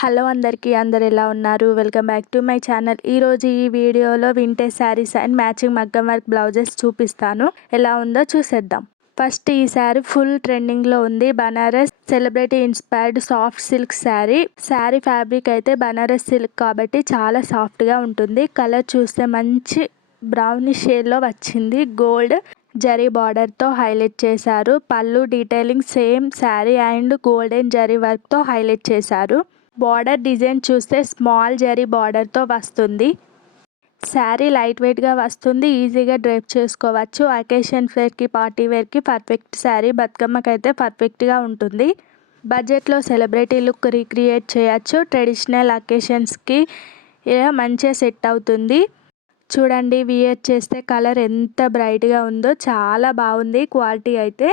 Hello అందరికీ, అందరు ఎలా ఉన్నారు? Welcome back to my channel. ఈరోజు ఈ వీడియోలో వింటేజ్ శారీస్ అండ్ మ్యాచింగ్ మగ్గం వర్క్ బ్లౌజెస్ చూపిస్తాను. ఎలా ఉందో చూసేద్దాం. ఫస్ట్ ఈ శారీ ఫుల్ ట్రెండింగ్లో ఉంది. Banaras celebrity inspired soft silk sari. Sari fabric అయితే బనారస్ సిల్క్ కాబట్టి చాలా సాఫ్ట్గా ఉంటుంది. కలర్ చూస్తే మంచి బ్రౌనిష్ షేడ్లో వచ్చింది. గోల్డ్ జరీ బార్డర్తో హైలైట్ చేశారు. పళ్ళు detailing same sari and golden zari వర్క్తో హైలైట్ చేశారు. బార్డర్ డిజైన్ చూస్తే స్మాల్ జరీ బార్డర్తో వస్తుంది. శారీ లైట్ వెయిట్గా వస్తుంది. ఈజీగా డ్రైప్ చేసుకోవచ్చు. అకేషన్ వేర్కి, పార్టీ వేర్కి పర్ఫెక్ట్ శారీ. బతుకమ్మకి అయితే పర్ఫెక్ట్గా ఉంటుంది. బడ్జెట్లో సెలబ్రిటీ లుక్ రీక్రియేట్ చేయొచ్చు. ట్రెడిషనల్ అకేషన్స్కి ఇలా మంచిగా సెట్ అవుతుంది. చూడండి, వియర్ చేస్తే కలర్ ఎంత బ్రైట్గా ఉందో, చాలా బాగుంది క్వాలిటీ అయితే.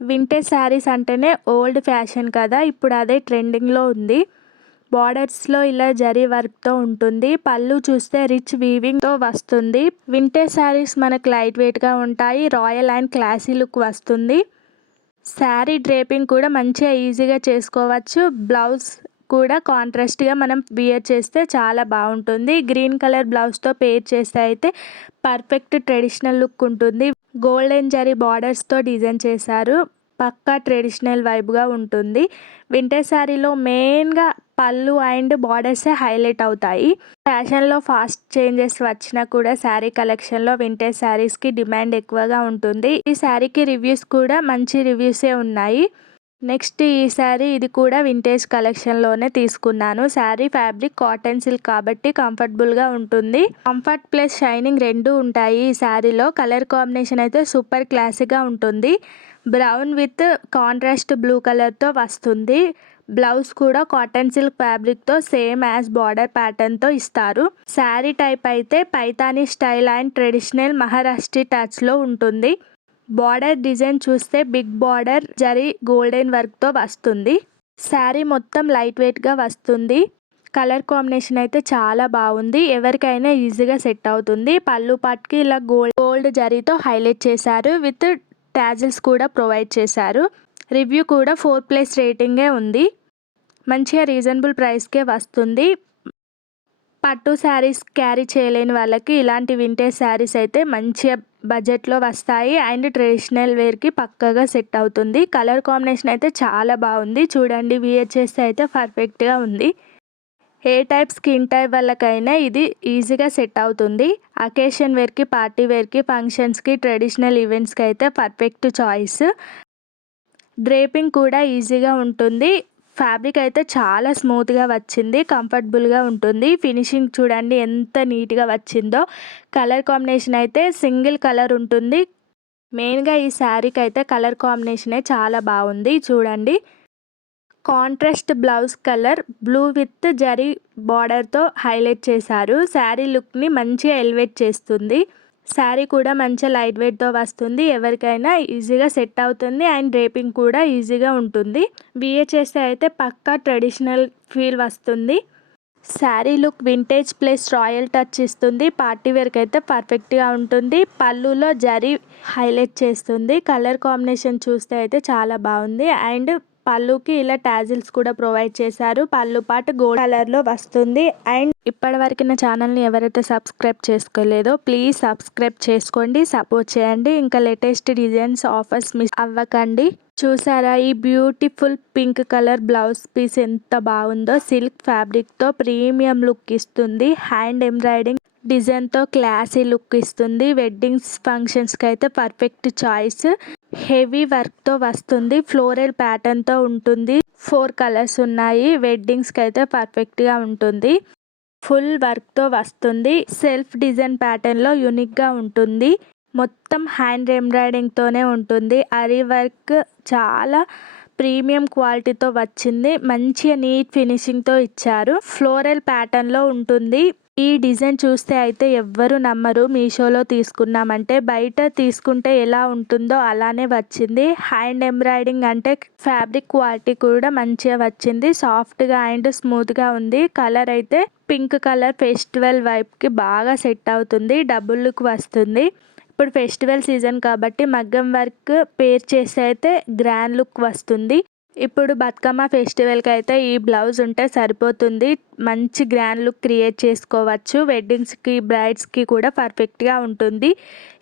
వింటేజ్ శారీస్ అంటేనే ఓల్డ్ ఫ్యాషన్ కదా, ఇప్పుడు అదే ట్రెండింగ్లో ఉంది. బార్డర్స్లో ఇలా జరీ వర్క్తో ఉంటుంది. పళ్ళు చూస్తే రిచ్ వీవింగ్తో వస్తుంది. వింటేజ్ శారీస్ మనకు లైట్ వెయిట్గా ఉంటాయి. రాయల్ అండ్ క్లాసీ లుక్ వస్తుంది. శారీ డ్రేపింగ్ కూడా మంచిగా ఈజీగా చేసుకోవచ్చు. బ్లౌజ్ కూడా కాంట్రాస్ట్గా మనం వియర్ చేస్తే చాలా బాగుంటుంది. గ్రీన్ కలర్ బ్లౌజ్తో పేర్ చేస్తే అయితే పర్ఫెక్ట్ ట్రెడిషనల్ లుక్ ఉంటుంది. గోల్డెన్ జరీ బార్డర్స్తో డిజైన్ చేశారు. పక్కా ట్రెడిషనల్ వైబ్గా ఉంటుంది. వింటేజ్ శారీలో మెయిన్గా పళ్ళు అండ్ బార్డర్సే హైలైట్ అవుతాయి. ఫ్యాషన్లో ఫాస్ట్ చేంజెస్ వచ్చినా కూడా శారీ కలెక్షన్లో వింటేజ్ శారీస్కి డిమాండ్ ఎక్కువగా ఉంటుంది. ఈ శారీకి రివ్యూస్ కూడా మంచి రివ్యూసే ఉన్నాయి. నెక్స్ట్ ఈ శారీ, ఇది కూడా వింటేజ్ కలెక్షన్లోనే తీసుకున్నాను. శారీ ఫ్యాబ్రిక్ కాటన్ సిల్క్ కాబట్టి కంఫర్టబుల్గా ఉంటుంది. కంఫర్ట్ ప్లస్ షైనింగ్ రెండు ఉంటాయి ఈ శారీలో. కలర్ కాంబినేషన్ అయితే సూపర్ క్లాసీగా ఉంటుంది. బ్రౌన్ విత్ కాంట్రాస్ట్ బ్లూ కలర్తో వస్తుంది. బ్లౌజ్ కూడా కాటన్ సిల్క్ ఫ్యాబ్రిక్తో సేమ్ యాజ్ బార్డర్ ప్యాటర్న్తో ఇస్తారు. శారీ టైప్ అయితే Paithani style and traditional Maharashtri టచ్లో ఉంటుంది. బార్డర్ డిజైన్ చూస్తే బిగ్ బార్డర్ జరీ గోల్డెన్ వర్క్తో వస్తుంది. శారీ మొత్తం లైట్ వెయిట్గా వస్తుంది. కలర్ కాంబినేషన్ అయితే చాలా బాగుంది. ఎవరికైనా ఈజీగా సెట్ అవుతుంది. పళ్ళు పాట్కి ఇలా గోల్డ్ జరీతో హైలైట్ చేశారు. విత్ టాజిల్స్ కూడా ప్రొవైడ్ చేశారు. రివ్యూ కూడా 4+ రేటింగే ఉంది. మంచిగా రీజనబుల్ ప్రైస్కే వస్తుంది. పట్టు శారీస్ క్యారీ చేయలేని వాళ్ళకి ఇలాంటి వింటేజ్ శారీస్ అయితే మంచిగా బడ్జెట్లో వస్తాయి అండ్ ట్రెడిషనల్ వేర్కి పక్కగా సెట్ అవుతుంది. కలర్ కాంబినేషన్ అయితే చాలా బాగుంది. చూడండి, వియర్ చేస్తే అయితే పర్ఫెక్ట్గా ఉంది. ఏ టైప్ స్కిన్ టైప్ వాళ్ళకైనా ఇది ఈజీగా సెట్ అవుతుంది. అకేషన్ వేర్కి, పార్టీ వేర్కి, ఫంక్షన్స్కి, ట్రెడిషనల్ ఈవెంట్స్కి అయితే పర్ఫెక్ట్ చాయిస్. డ్రేపింగ్ కూడా ఈజీగా ఉంటుంది. ఫ్యాబ్రిక్ అయితే చాలా స్మూత్గా వచ్చింది. కంఫర్టబుల్గా ఉంటుంది. ఫినిషింగ్ చూడండి ఎంత నీట్గా వచ్చిందో. కలర్ కాంబినేషన్ అయితే సింగిల్ కలర్ ఉంటుంది. మెయిన్గా ఈ శారీకి అయితే కలర్ కాంబినేషనే చాలా బాగుంది. చూడండి, contrast blouse colour blue with zari బార్డర్తో హైలైట్ చేశారు. శారీ లుక్ని మంచిగా ఎలివేట్ చేస్తుంది. శారీ కూడా మంచిగా లైట్ వెయిట్తో వస్తుంది. ఎవరికైనా ఈజీగా సెట్ అవుతుంది అండ్ డ్రేపింగ్ కూడా ఈజీగా ఉంటుంది. వియర్ చేస్తే అయితే పక్కా ట్రెడిషనల్ ఫీల్ వస్తుంది. Sari look vintage plus royal touch ఇస్తుంది. పార్టీ వేర్కి అయితే పర్ఫెక్ట్గా ఉంటుంది. పళ్ళులో జరీ హైలైట్ చేస్తుంది. కలర్ కాంబినేషన్ చూస్తే అయితే చాలా బాగుంది. అండ్ పళ్ళుకి ఇలా టాజిల్స్ కూడా ప్రొవైడ్ చేశారు. పళ్ళు పాటు గోల్డ్ కలర్లో వస్తుంది. అండ్ ఇప్పటివరకు నా ఛానల్ని ఎవరైతే సబ్స్క్రైబ్ చేసుకోలేదో ప్లీజ్ సబ్స్క్రైబ్ చేసుకోండి, సపోర్ట్ చేయండి. ఇంకా లేటెస్ట్ డిజైన్స్, ఆఫర్స్ మిస్ అవ్వకండి. చూసారా, ఈ beautiful pink colour blouse piece ఎంత బాగుందో. సిల్క్ ఫ్యాబ్రిక్తో ప్రీమియం లుక్ ఇస్తుంది. హ్యాండ్ ఎంబ్రాయిడింగ్ డిజైన్తో క్లాసీ లుక్ ఇస్తుంది. వెడ్డింగ్స్, ఫంక్షన్స్కి అయితే పర్ఫెక్ట్ చాయిస్. హెవీ వర్క్తో వస్తుంది. ఫ్లోరల్ ప్యాటర్న్తో ఉంటుంది. 4 కలర్స్ ఉన్నాయి. వెడ్డింగ్స్కి అయితే పర్ఫెక్ట్గా ఉంటుంది. ఫుల్ వర్క్తో వస్తుంది. సెల్ఫ్ డిజైన్ ప్యాటర్న్లో యూనిక్గా ఉంటుంది. మొత్తం హ్యాండ్ ఎంబ్రాయిడింగ్తోనే ఉంటుంది. అరీ వర్క్ చాలా ప్రీమియం క్వాలిటీతో వచ్చింది. మంచిగా నీట్ ఫినిషింగ్తో ఇచ్చారు. ఫ్లోరల్ ప్యాటర్న్లో ఉంటుంది. ఈ డిజైన్ చూస్తే అయితే ఎవ్వరు నమ్మరు. మీషోలో తీసుకున్నామంటే బయట తీసుకుంటే ఎలా ఉంటుందో అలానే వచ్చింది. హ్యాండ్ ఎంబ్రాయిడింగ్ అంటే ఫ్యాబ్రిక్ క్వాలిటీ కూడా మంచిగా వచ్చింది. సాఫ్ట్గా అండ్ స్మూత్గా ఉంది. కలర్ అయితే పింక్ కలర్ ఫెస్టివల్ వైబ్కి బాగా సెట్ అవుతుంది. డబుల్ లుక్ వస్తుంది. ఇప్పుడు ఫెస్టివల్ సీజన్ కాబట్టి మగ్గం వర్క్ పేర్ చేస్తే అయితే గ్రాండ్ లుక్ వస్తుంది. ఇప్పుడు బతుకమ్మ ఫెస్టివల్కి అయితే ఈ బ్లౌజ్ ఉంటే సరిపోతుంది. మంచి గ్రాండ్ లుక్ క్రియేట్ చేసుకోవచ్చు. వెడ్డింగ్స్కి బ్రైడ్స్కి కూడా పర్ఫెక్ట్గా ఉంటుంది.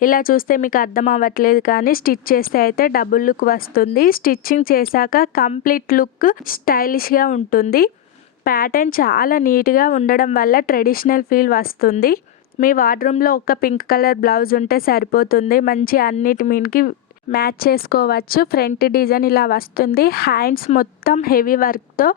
ఇలా చూస్తే మీకు అర్థం అవ్వట్లేదు కానీ స్టిచ్ చేస్తే అయితే డబుల్ లుక్ వస్తుంది. స్టిచ్చింగ్ చేశాక కంప్లీట్ లుక్ స్టైలిష్గా ఉంటుంది. ప్యాటర్న్ చాలా నీట్గా ఉండడం వల్ల ట్రెడిషనల్ ఫీల్ వస్తుంది. మీ వార్డ్రూమ్లో ఒక పింక్ కలర్ బ్లౌజ్ ఉంటే సరిపోతుంది. మంచి అన్నిటి మీదకి మ్యాచ్ చేసుకోవచ్చు. ఫ్రంట్ డిజైన్ ఇలా వస్తుంది. హ్యాండ్స్ మొత్తం హెవీ వర్క్తో,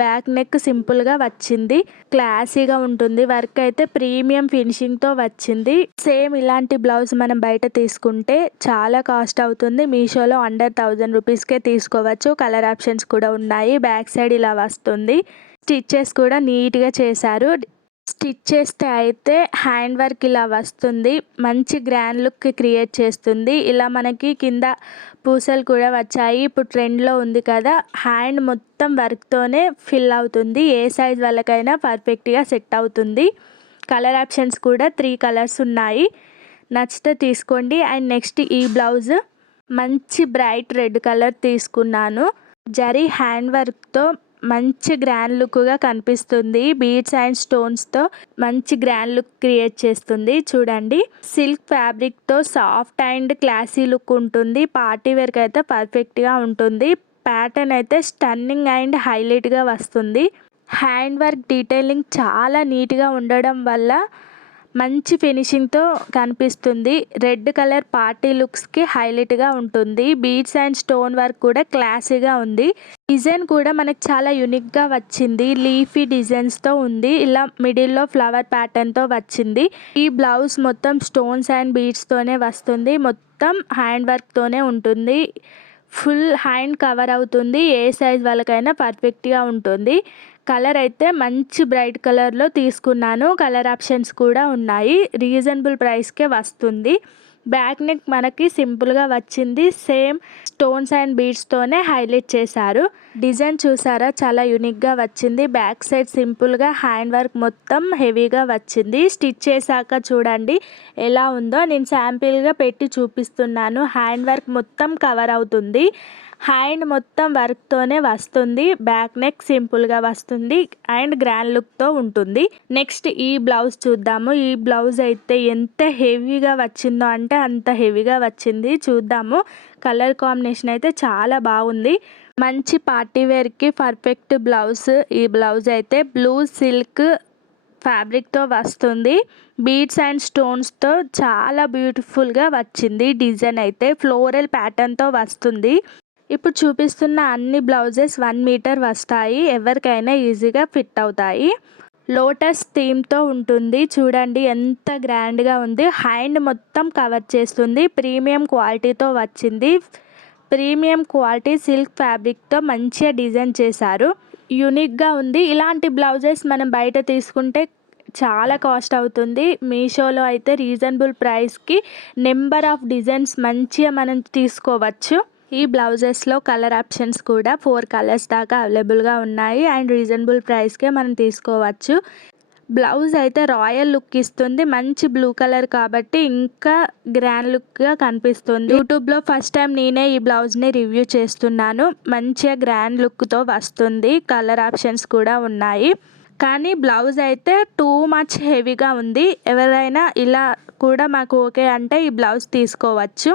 బ్యాక్ నెక్ సింపుల్గా వచ్చింది. క్లాసీగా ఉంటుంది. వర్క్ అయితే ప్రీమియం ఫినిషింగ్తో వచ్చింది. సేమ్ ఇలాంటి బ్లౌజ్ మనం బయట తీసుకుంటే చాలా కాస్ట్ అవుతుంది. మీషోలో అండర్ 1000 రూపీస్కే తీసుకోవచ్చు. కలర్ ఆప్షన్స్ కూడా ఉన్నాయి. బ్యాక్ సైడ్ ఇలా వస్తుంది. స్టిచ్చెస్ కూడా నీట్గా చేశారు. స్టిచ్ చేస్తే అయితే హ్యాండ్ వర్క్ ఇలా వస్తుంది. మంచి గ్రాండ్ లుక్ క్రియేట్ చేస్తుంది. ఇలా మనకి కింద పూసలు కూడా వచ్చాయి. ఇప్పుడు ట్రెండ్లో ఉంది కదా, హ్యాండ్ మొత్తం వర్క్తోనే ఫిల్ అవుతుంది. ఏ సైజ్ వాళ్ళకైనా పర్ఫెక్ట్గా సెట్ అవుతుంది. కలర్ ఆప్షన్స్ కూడా 3 కలర్స్ ఉన్నాయి. నచ్చితే తీసుకోండి. అండ్ నెక్స్ట్ ఈ బ్లౌజ్ మంచి బ్రైట్ రెడ్ కలర్ తీసుకున్నాను. జరీ హ్యాండ్ వర్క్తో మంచి గ్రాండ్ లుక్గా కనిపిస్తుంది. బీడ్స్ అండ్ స్టోన్స్తో మంచి గ్రాండ్ లుక్ క్రియేట్ చేస్తుంది. చూడండి, సిల్క్ ఫ్యాబ్రిక్తో సాఫ్ట్ అండ్ క్లాసీ లుక్ ఉంటుంది. పార్టీ వేర్కి అయితే పర్ఫెక్ట్గా ఉంటుంది. ప్యాటర్న్ అయితే స్టన్నింగ్ అండ్ హైలైట్గా వస్తుంది. హ్యాండ్ వర్క్ డీటెయిలింగ్ చాలా నీట్గా ఉండడం వల్ల మంచి ఫినిషింగ్తో కనిపిస్తుంది. రెడ్ కలర్ పార్టీ లుక్స్కి హైలైట్గా ఉంటుంది. బీడ్స్ అండ్ స్టోన్ వర్క్ కూడా క్లాసీగా ఉంది. డిజైన్ కూడా మనకు చాలా యూనిక్గా వచ్చింది. లీఫీ డిజైన్స్తో ఉంది. ఇలా మిడిల్లో ఫ్లవర్ ప్యాటర్న్తో వచ్చింది. ఈ బ్లౌజ్ మొత్తం స్టోన్స్ అండ్ బీడ్స్తోనే వస్తుంది. మొత్తం హ్యాండ్ వర్క్తోనే ఉంటుంది. ఫుల్ హ్యాండ్ కవర్ అవుతుంది. ఏ సైజ్ వాళ్ళకైనా పర్ఫెక్ట్గా ఉంటుంది. కలర్ అయితే మంచి బ్రైట్ కలర్లో తీసుకున్నాను. కలర్ ఆప్షన్స్ కూడా ఉన్నాయి. రీజనబుల్ ప్రైస్కే వస్తుంది. బ్యాక్ నెక్ మనకి సింపుల్గా వచ్చింది. సేమ్ స్టోన్స్ అండ్ బీడ్స్తోనే హైలైట్ చేశారు. డిజైన్ చూసారా, చాలా యూనిక్గా వచ్చింది. బ్యాక్ సైడ్ సింపుల్గా హ్యాండ్ వర్క్ మొత్తం హెవీగా వచ్చింది. స్టిచ్ చేశాక చూడండి ఎలా ఉందో. నేను శాంపిల్గా పెట్టి చూపిస్తున్నాను. హ్యాండ్ వర్క్ మొత్తం కవర్ అవుతుంది. హ్యాండ్ మొత్తం వర్క్తోనే వస్తుంది. బ్యాక్ నెక్ సింపుల్గా వస్తుంది అండ్ గ్రాండ్ లుక్తో ఉంటుంది. నెక్స్ట్ ఈ బ్లౌజ్ చూద్దాము. ఈ బ్లౌజ్ అయితే ఎంత హెవీగా వచ్చిందో అంటే అంత హెవీగా వచ్చింది. చూద్దాము. కలర్ కాంబినేషన్ అయితే చాలా బాగుంది. మంచి పార్టీ వేర్కి పర్ఫెక్ట్ బ్లౌజ్. ఈ బ్లౌజ్ అయితే బ్లూ సిల్క్ ఫ్యాబ్రిక్తో వస్తుంది. బీడ్స్ అండ్ స్టోన్స్తో చాలా బ్యూటిఫుల్గా వచ్చింది. డిజైన్ అయితే ఫ్లోరల్ ప్యాటర్న్తో వస్తుంది. ఇప్పుడు చూపిస్తున్న అన్ని బ్లౌజెస్ 1 మీటర్ వస్తాయి. ఎవరికైనా ఈజీగా ఫిట్ అవుతాయి. లోటస్ థీమ్తో ఉంటుంది. చూడండి ఎంత గ్రాండ్గా ఉంది. హ్యాండ్ మొత్తం కవర్ చేస్తుంది. ప్రీమియం క్వాలిటీతో వచ్చింది. ప్రీమియం క్వాలిటీ సిల్క్ ఫ్యాబ్రిక్తో మంచిగా డిజైన్ చేశారు. యూనిక్గా ఉంది. ఇలాంటి బ్లౌజెస్ మనం బయట తీసుకుంటే చాలా కాస్ట్ అవుతుంది. మీషోలో అయితే రీజనబుల్ ప్రైస్కి నెంబర్ ఆఫ్ డిజైన్స్ మంచిగా మనం తీసుకోవచ్చు. ఈ బ్లౌజెస్లో కలర్ ఆప్షన్స్ కూడా 4 కలర్స్ దాకా అవైలబుల్గా ఉన్నాయి. అండ్ రీజనబుల్ ప్రైస్కే మనం తీసుకోవచ్చు. బ్లౌజ్ అయితే రాయల్ లుక్ ఇస్తుంది. మంచి బ్లూ కలర్ కాబట్టి ఇంకా గ్రాండ్ లుక్గా కనిపిస్తుంది. యూట్యూబ్లో ఫస్ట్ టైం నేనే ఈ బ్లౌజ్ని రివ్యూ చేస్తున్నాను. మంచిగా గ్రాండ్ లుక్తో వస్తుంది. కలర్ ఆప్షన్స్ కూడా ఉన్నాయి. కానీ బ్లౌజ్ అయితే టూ మచ్ హెవీగా ఉంది. ఎవరైనా ఇలా కూడా మాకు ఓకే అంటే ఈ బ్లౌజ్ తీసుకోవచ్చు.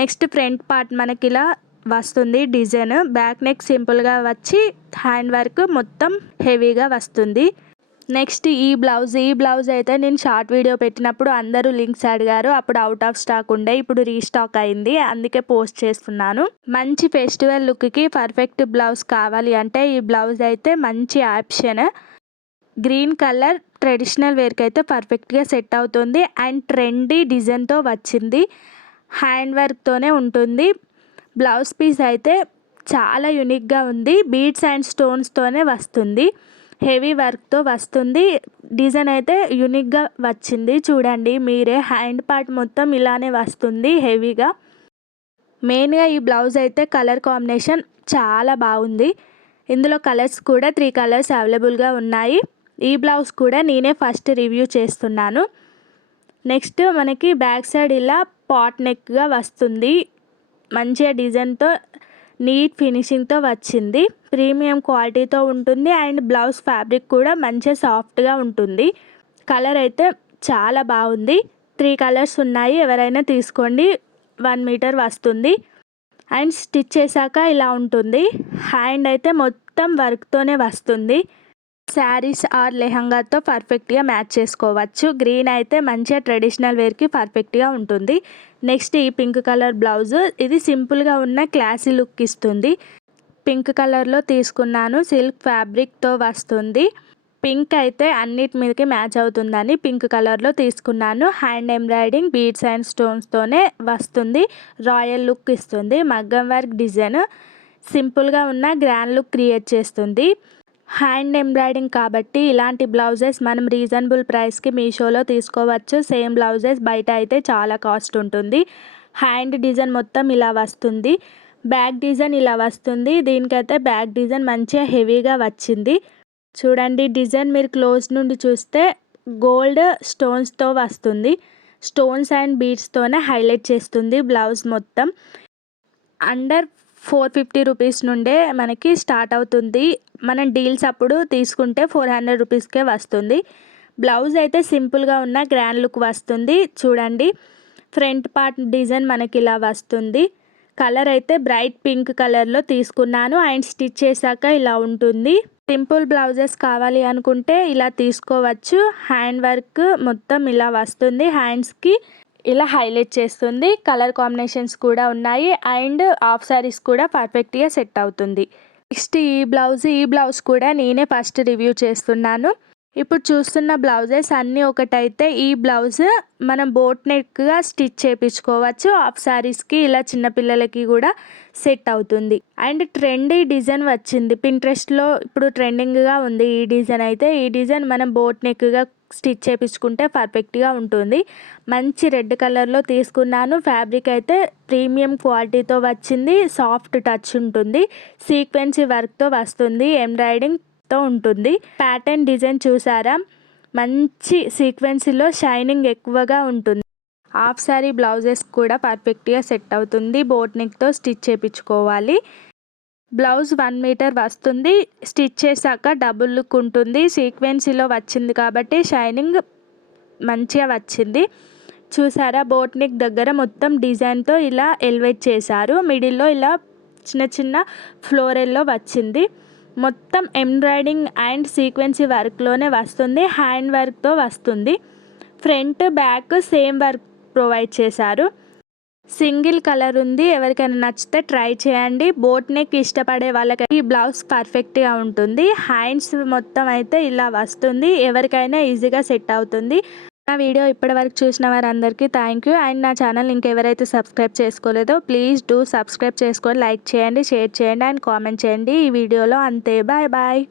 నెక్స్ట్ ఫ్రంట్ పార్ట్ మనకి ఇలా వస్తుంది డిజైన్. బ్యాక్ నెక్ సింపుల్గా వచ్చి హ్యాండ్ వర్క్ మొత్తం హెవీగా వస్తుంది. నెక్స్ట్ ఈ బ్లౌజ్ అయితే నేను షార్ట్ వీడియో పెట్టినప్పుడు అందరూ లింక్స్ అడిగారు. అప్పుడు అవుట్ ఆఫ్ స్టాక్ ఉండే, ఇప్పుడు రీస్టాక్ అయింది. అందుకే పోస్ట్ చేస్తున్నాను. మంచి ఫెస్టివల్ లుక్కి పర్ఫెక్ట్ బ్లౌజ్ కావాలి అంటే ఈ బ్లౌజ్ అయితే మంచి ఆప్షన్. గ్రీన్ కలర్ ట్రెడిషనల్ వేర్కి అయితే పర్ఫెక్ట్గా సెట్ అవుతుంది. అండ్ ట్రెండీ డిజైన్తో వచ్చింది. హ్యాండ్ వర్క్తోనే ఉంటుంది. బ్లౌజ్ పీస్ అయితే చాలా యూనిక్గా ఉంది. బీడ్స్ అండ్ స్టోన్స్తోనే వస్తుంది. హెవీ వర్క్తో వస్తుంది. డిజైన్ అయితే యూనిక్గా వచ్చింది. చూడండి మీరే, హ్యాండ్ పార్ట్ మొత్తం ఇలానే వస్తుంది హెవీగా. మెయిన్గా ఈ బ్లౌజ్ అయితే కలర్ కాంబినేషన్ చాలా బాగుంది. ఇందులో కలర్స్ కూడా 3 కలర్స్ అవైలబుల్గా ఉన్నాయి. ఈ బ్లౌజ్ కూడా నేనే ఫస్ట్ రివ్యూ చేస్తున్నాను. నెక్స్ట్ మనకి బ్యాక్ సైడ్ ఇలా పాట్ నెక్గా వస్తుంది. మంచిగా డిజైన్తో నీట్ ఫినిషింగ్తో వచ్చింది. ప్రీమియం క్వాలిటీతో ఉంటుంది అండ్ బ్లౌజ్ ఫ్యాబ్రిక్ కూడా మంచిగా సాఫ్ట్గా ఉంటుంది. కలర్ అయితే చాలా బాగుంది. 3 కలర్స్ ఉన్నాయి, ఎవరైనా తీసుకోండి. 1 మీటర్ వస్తుంది అండ్ స్టిచ్ చేశాక ఇలా ఉంటుంది. హ్యాండ్ అయితే మొత్తం వర్క్తోనే వస్తుంది. శారీస్ ఆర్ లెహంగాతో పర్ఫెక్ట్గా మ్యాచ్ చేసుకోవచ్చు. గ్రీన్ అయితే మంచిగా ట్రెడిషనల్ వేర్కి పర్ఫెక్ట్గా ఉంటుంది. నెక్స్ట్ ఈ పింక్ కలర్ బ్లౌజ్, ఇది సింపుల్గా ఉన్న క్లాసీ లుక్ ఇస్తుంది. పింక్ కలర్లో తీసుకున్నాను, సిల్క్ ఫ్యాబ్రిక్తో వస్తుంది. పింక్ అయితే అన్నిటి మీదకి మ్యాచ్ అవుతుందని పింక్ కలర్లో తీసుకున్నాను. హ్యాండ్ ఎంబ్రాయిడింగ్ బీడ్స్ అండ్ స్టోన్స్తోనే వస్తుంది. రాయల్ లుక్ ఇస్తుంది. మగ్గం వర్క్ డిజైన్ సింపుల్గా ఉన్న గ్రాండ్ లుక్ క్రియేట్ చేస్తుంది. హ్యాండ్ ఎంబ్రాయిడింగ్ కాబట్టి ఇలాంటి బ్లౌజెస్ మనం రీజనబుల్ ప్రైస్కి మీషోలో తీసుకోవచ్చు. సేమ్ బ్లౌజెస్ బయట అయితే చాలా కాస్ట్ ఉంటుంది. హ్యాండ్ డిజైన్ మొత్తం ఇలా వస్తుంది. బ్యాక్ డిజైన్ ఇలా వస్తుంది. దీనికైతే బ్యాక్ డిజైన్ మంచిగా హెవీగా వచ్చింది. చూడండి డిజైన్ మీరు క్లోజ్ నుండి చూస్తే గోల్డ్ స్టోన్స్తో వస్తుంది. స్టోన్స్ అండ్ బీడ్స్తోనే హైలైట్ చేస్తుంది బ్లౌజ్ మొత్తం. అండర్ 450 రూపీస్ నుండే మనకి స్టార్ట్ అవుతుంది. మనం డీల్స్ అప్పుడు తీసుకుంటే 400 రూపీస్కే వస్తుంది. బ్లౌజ్ అయితే సింపుల్గా ఉన్న గ్రాండ్ లుక్ వస్తుంది. చూడండి ఫ్రంట్ పార్ట్ డిజైన్ మనకి ఇలా వస్తుంది. కలర్ అయితే బ్రైట్ పింక్ కలర్లో తీసుకున్నాను అండ్ స్టిచ్ చేశాక ఇలా ఉంటుంది. సింపుల్ బ్లౌజెస్ కావాలి అనుకుంటే ఇలా తీసుకోవచ్చు. హ్యాండ్ వర్క్ మొత్తం ఇలా వస్తుంది. హ్యాండ్స్కి ఇలా హైలైట్ చేస్తుంది. కలర్ కాంబినేషన్స్ కూడా ఉన్నాయి అండ్ హాఫ్ సారీస్ కూడా పర్ఫెక్ట్గా సెట్ అవుతుంది. నెక్స్ట్ ఈ బ్లౌజ్ కూడా నేనే ఫస్ట్ రివ్యూ చేస్తున్నాను. ఇప్పుడు చూస్తున్న బ్లౌజెస్ అన్నీ ఒకటైతే ఈ బ్లౌజ్ మనం బోట్ నెక్గా స్టిచ్ చేయించుకోవచ్చు. హాఫ్ సారీస్కి ఇలా చిన్నపిల్లలకి కూడా సెట్ అవుతుంది. అండ్ ట్రెండీ డిజైన్ వచ్చింది. పింట్రెస్ట్లో ఇప్పుడు ట్రెండింగ్గా ఉంది ఈ డిజైన్ అయితే. ఈ డిజైన్ మనం బోట్ నెక్గా స్టిచ్ చేయించుకుంటే పర్ఫెక్ట్గా ఉంటుంది. మంచి రెడ్ కలర్లో తీసుకున్నాను. ఫ్యాబ్రిక్ అయితే ప్రీమియం క్వాలిటీతో వచ్చింది. సాఫ్ట్ టచ్ ఉంటుంది. సీక్వెన్సీ వర్క్తో వస్తుంది. ఎంబ్రాయిడింగ్తో ఉంటుంది. ప్యాటర్న్ డిజైన్ చూసారా, మంచి సీక్వెన్సీలో షైనింగ్ ఎక్కువగా ఉంటుంది. హాఫ్ సారీ బ్లౌజెస్ కూడా పర్ఫెక్ట్గా సెట్ అవుతుంది. బోట్ నెక్తో స్టిచ్ చేయించుకోవాలి. బ్లౌజ్ 1 మీటర్ వస్తుంది. స్టిచ్ చేశాక డబుల్ లుక్ ఉంటుంది. సీక్వెన్సీలో వచ్చింది కాబట్టి షైనింగ్ మంచిగా వచ్చింది. చూసారా బోట్ నెక్ దగ్గర మొత్తం డిజైన్తో ఇలా ఎలివేట్ చేశారు. మిడిల్లో ఇలా చిన్న చిన్న ఫ్లోరల్లో వచ్చింది. మొత్తం ఎంబ్రాయిడింగ్ అండ్ సీక్వెన్సీ వర్క్లోనే వస్తుంది. హ్యాండ్ వర్క్తో వస్తుంది. Front back same work provide చేశారు. సింగిల్ కలర్ ఉంది. ఎవరికైనా నచ్చితే ట్రై చేయండి. బోట్ నెక్ ఇష్టపడే వాళ్ళకి ఈ బ్లౌజ్ పర్ఫెక్ట్గా ఉంటుంది. హ్యాండ్స్ మొత్తం అయితే ఇలా వస్తుంది. ఎవరికైనా ఈజీగా సెట్ అవుతుంది. నా వీడియో ఇప్పటివరకు చూసిన వారందరికీ థ్యాంక్ యూ. అండ్ నా ఛానల్ ఇంకెవరైతే సబ్స్క్రైబ్ చేసుకోలేదో ప్లీజ్ డూ సబ్స్క్రైబ్ చేసుకొని లైక్ చేయండి, షేర్ చేయండి అండ్ కామెంట్ చేయండి. ఈ వీడియోలో అంతే. Bye bye.